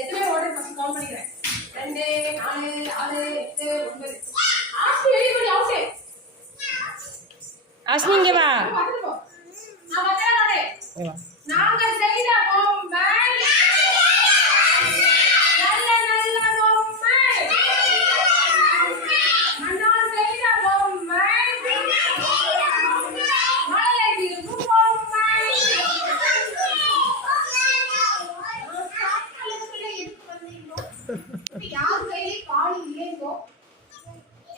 எத்தனை ஓடுது first count பண்ணிக்கிறேன். 2 4 6 8 9. ஆஸ்மி வெளிய போய் அவுட். ஆஸ்மி இங்க வா. நான் வரேனே. நாங்க செய்த பொம்மை நல்ல நல்ல பொம்மை. மண்ணால் செய்த பொம்மை மழலை விரும்பும் பொம்மை. யார் கையிலே பால் இல்லைங்கோ?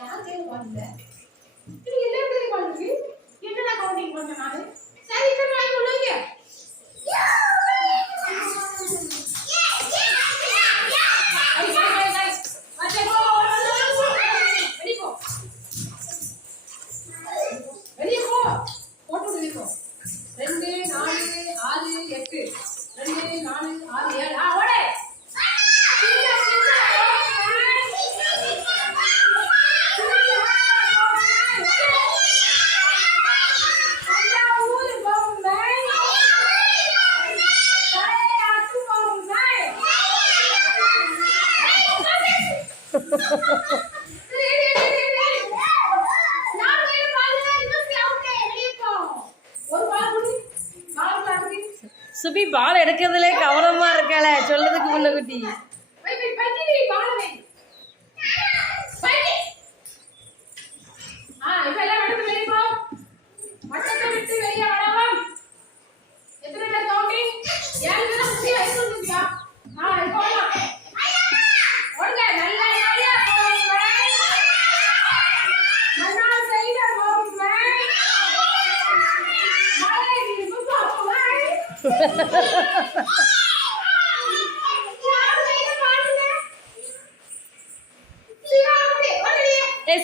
யார் கையில பால் இல்ல? இது எல்லாரும் கையில பால் இருக்கு. என்னடா கவுண்டிங் பண்ண நானு? சரி இப்ப ட்ரை பண்ணுங்க. வெளியே போ. போட்டு வெளியே 2 4 6 8 2 4 6 7 ஓடே. சுபி பால் எடுக்கிறதுலே கவனமா இருக்காள சொல்லதுக்கு முன்ன குட்டி.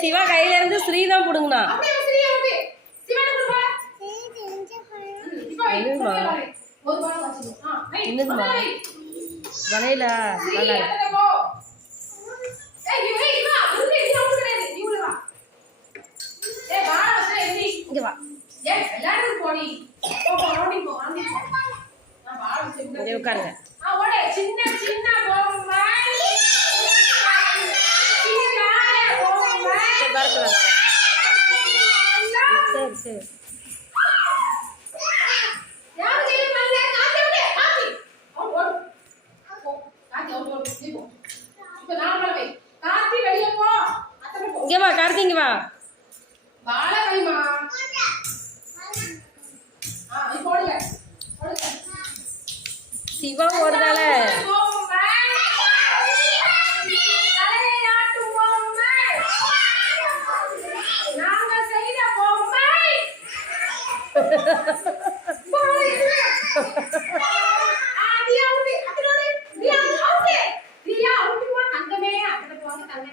சிவா கையில இருந்து ஸ்ரீதான் புடுங்கண்ணா. என்னதுமா வளையல இங்க வா உட்காருங்க. சரி சரி இங்க வா கார்த்தி இங்க வா. சிவா ஓடுதால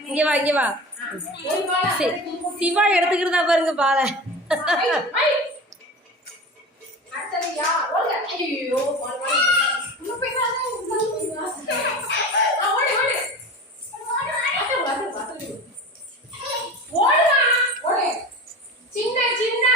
இங்க வா இங்க வா. சிவா எடுத்துக்கிட்டு தான் பாருங்க பாலை. ஐயோ